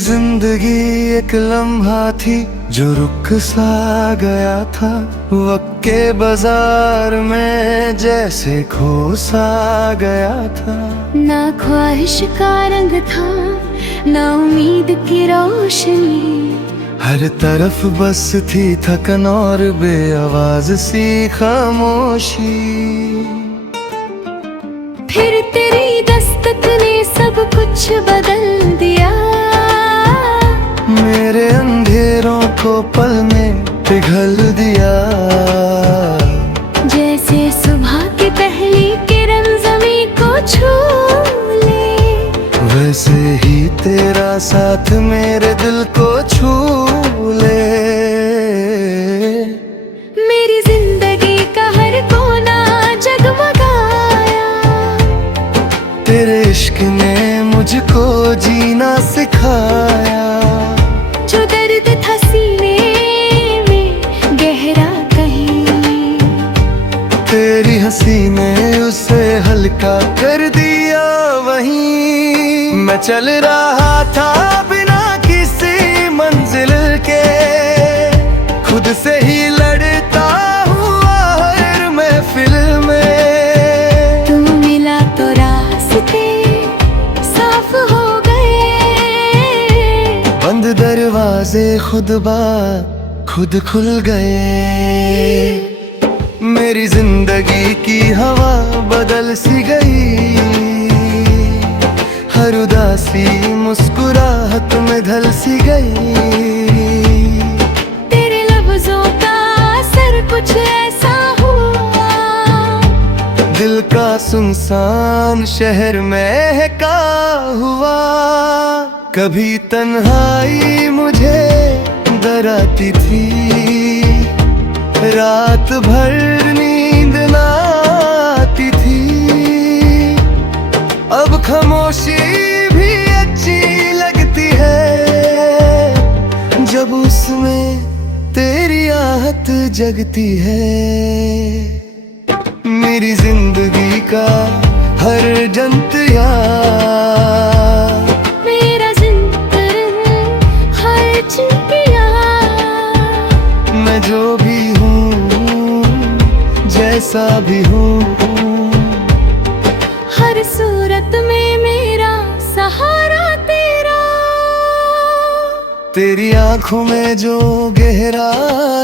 जिंदगी एक लम्हा थी जो रुक सा गया था, वक्त के बाजार में जैसे खो सा गया था। ना ख्वाहिश का रंग था, ना उम्मीद की रोशनी, हर तरफ बस थी थकन और बेआवाज सी खामोशी। फिर तेरी दस्तक ने सब कुछ बदल दिया, मेरे अंधेरों को पल में पिघल दिया। जैसे सुबह की पहली किरण ज़मीं को छू ले, वैसे ही तेरा साथ मेरे दिल को छू ले। मेरी जिंदगी का हर कोना जगमगाया, तेरे इश्क ने मुझको जीना सिखाया। जो दर्द था सीने में गहरा कहीं, तेरी हंसी ने उसे हल्का कर दिया वहीं। मैं चल रहा था बिना किसी मंजिल के, खुद से ही लड़ता हुआ हर महफिल में। तू मिला तो रास्ते साफ हो गए, बंद दरवाजे खुद खुद खुल गए। मेरी जिंदगी की हवा बदल सी गई, हर उदासी मुस्कुराहट में ढल सी गई। तेरे लफ्जों का असर कुछ ऐसा हुआ, दिल का सुनसान शहर महका हुआ। कभी तन्हाई मुझे डराती थी, रात भर नींद ना आती थी। अब खामोशी भी अच्छी लगती है, जब उसमें तेरी आहट जगती है। मेरी जिंदगी का हर जंतिया, मेरा जिंदगी हर चिड़िया। मैं जो भी हूँ जैसा भी हूँ, हर सूरत में मेरा सहारा तेरा। तेरी आंखों में जो गहरा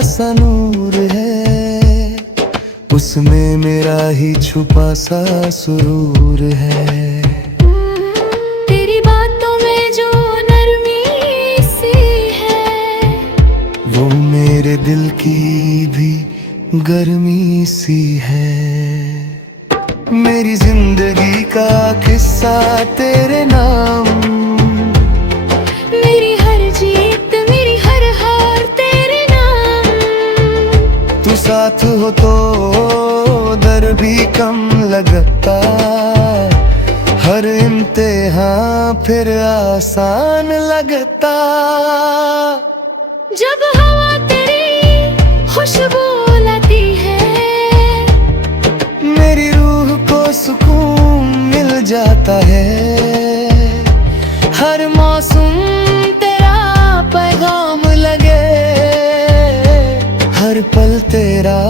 सा नूर है, उसमें मेरा ही छुपा सा सुरूर है। तेरी बातों में जो नरमी सी है, वो मेरे दिल की भी गर्मी सी है। मेरी जिंदगी का किस्सा तेरे नाम, मेरी हर जीत मेरी हर हार तेरे नाम। तू साथ हो तो दर भी कम लगता, हर इम्तिहान फिर आसान लगता। जब हवा तेरी खुशबू लाती है, मेरी रूह को सुकून मिल जाता है। हर मौसम तेरा पैगाम लगे, हर पल तेरा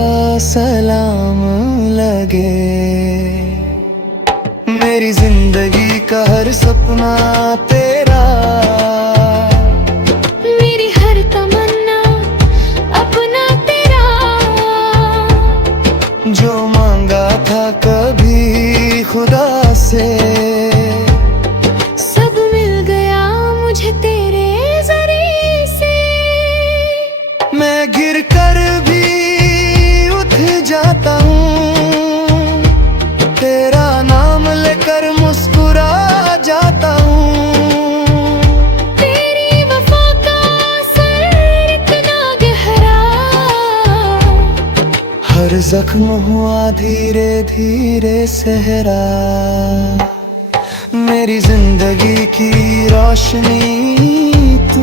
सलाम लगे। मेरी जिंदगी का हर सपना तेरा, मेरी हर तमन्ना अपना तेरा। जो मांगा था कभी खुदा से, सब मिल गया मुझे तेरे जरिए से। मैं गिर कर भी उठ जाता हूँ, तेरा नाम लेकर मुस्कुरा जाता हूँ। तेरी वफा का असर इतना गहरा, हर जख्म हुआ धीरे धीरे सहरा। मेरी जिंदगी की रोशनी तू,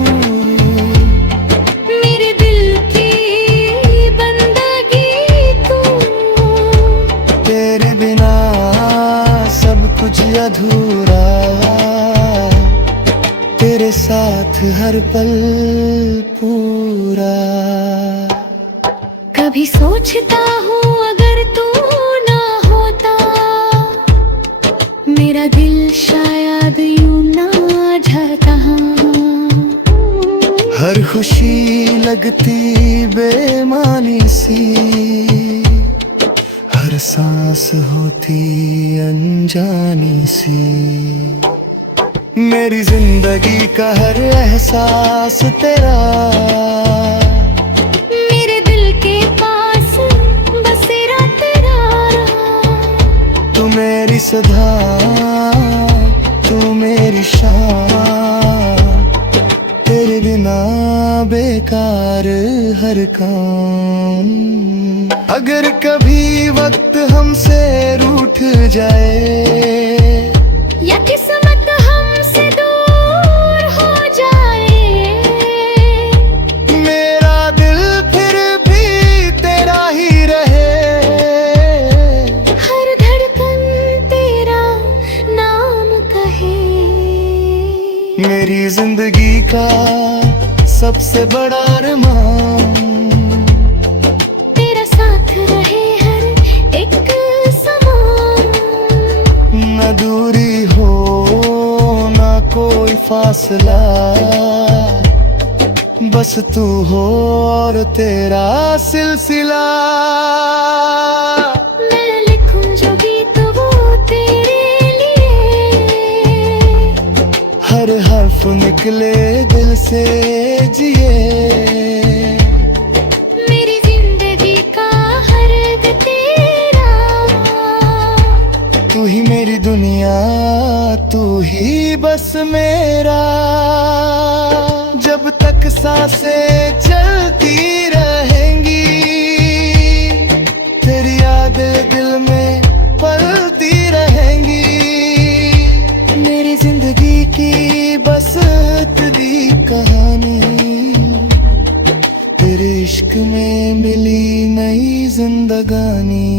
मेरे दिल की बंदगी तू। तेरे बिना सब कुछ अधूरा, तेरे साथ पल पूरा। कभी सोचता हूँ अगर तू ना होता, मेरा दिल शायद यूं ना जाता। हर खुशी लगती बेमानी सी, हर सांस होती अनजानी सी। मेरी जिंदगी का हर एहसास तेरा, मेरे दिल के पास बसेरा तेरा। तू मेरी सदा, तू मेरी शान, तेरे बिना बेकार हर काम। अगर कभी वक्त हमसे रूठ जाए, या किस्मत हमसे दूर हो जाए, मेरा दिल फिर भी तेरा ही रहे। हर धड़कन तेरा नाम कहे। मेरी जिंदगी का सबसे बड़ा अरमान, तेरा साथ रहे हर एक समान। न दूरी हो न कोई फासला, बस तू हो और तेरा सिलसिला। मैं लिखूं जो गीत वो तेरे लिए, हर हर्फ निकले दिल से जिए। मेरी जिंदगी का हर तेरा। तू ही मेरी दुनिया, तू ही बस मेरा। जब तक सांसें चलती रहेंगी, तेरी यादें दिल में पलती रहेंगी। मेरी जिंदगी की बस तेरी कहानी, तेरे इश्क में मिली नई जिंदगानी।